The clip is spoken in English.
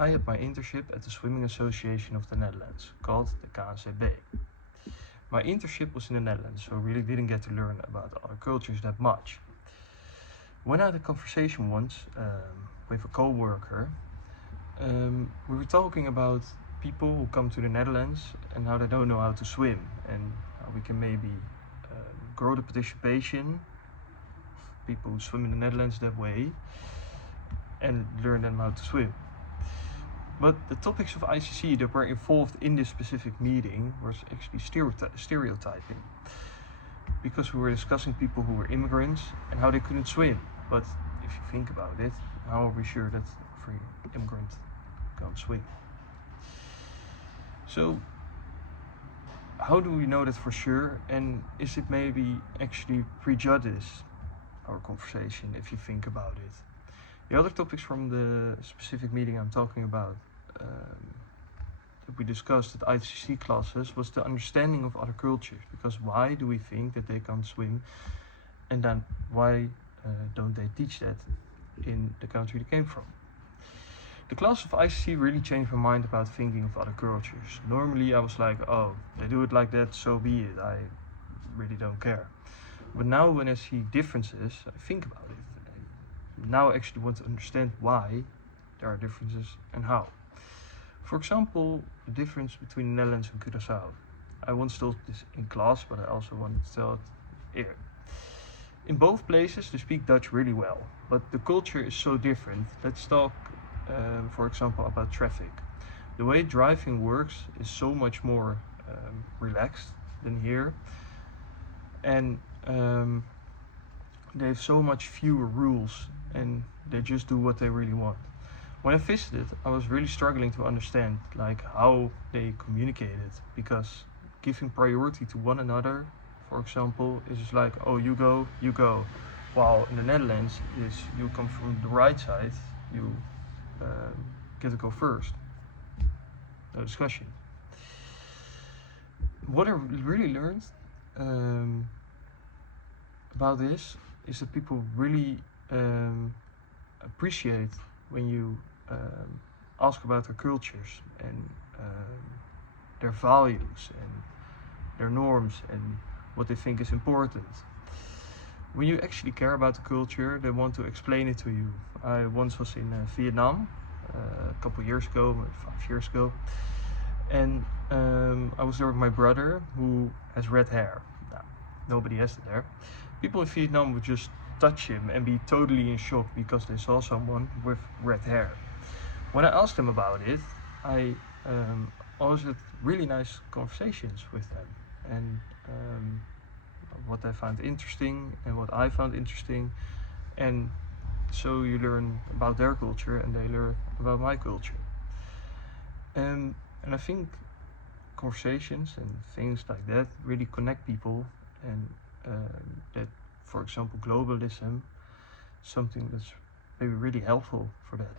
I had my internship at the Swimming Association of the Netherlands, called the KNCB. My internship was in the Netherlands, so I really didn't get to learn about other cultures that much. When I had a conversation once with a co-worker, we were talking about people who come to the Netherlands and how they don't know how to swim, and how we can maybe grow the participation of people who swim in the Netherlands that way and learn them how to swim. But the topics of ICC that were involved in this specific meeting was actually stereotyping, because we were discussing people who were immigrants and how they couldn't swim. But if you think about it, how are we sure that every immigrant can't swim? So how do we know that for sure, and is it maybe actually prejudice our conversation if you think about it? The other topics from the specific meeting I'm talking about that we discussed at ICC classes was the understanding of other cultures, because why do we think that they can't swim, and then why don't they teach that in the country they came from? The class of ICC really changed my mind about thinking of other cultures. Normally I was like, oh, they do it like that, so be it, I really don't care. But now when I see differences, I think about it. Now I actually want to understand why there are differences and how. For example, the difference between the Netherlands and Curaçao. I once told this in class, but I also wanted to tell it here. In both places they speak Dutch really well, but the culture is so different. Let's talk, for example, about traffic. The way driving works is so much more relaxed than here, and they have so much fewer rules, and they just do what they really want. When I visited, I was really struggling to understand like how they communicated, because giving priority to one another, for example, is just like, oh, you go, while in the Netherlands is you come from the right side, you get to go first. No discussion. What I really learned about this is that people really appreciate when you ask about their cultures and their values and their norms and what they think is important. When you actually care about the culture, they want to explain it to you. I once was in Vietnam a couple years ago, 5 years ago, and I was there with my brother who has red hair. Now, nobody has that hair. People in Vietnam would just touch him and be totally in shock because they saw someone with red hair. When I asked them about it, I always had really nice conversations with them, and what they found interesting and what I found interesting, and so you learn about their culture and they learn about my culture. And I think conversations and things like that really connect people, and that, for example, globalism, something that's maybe really helpful for that.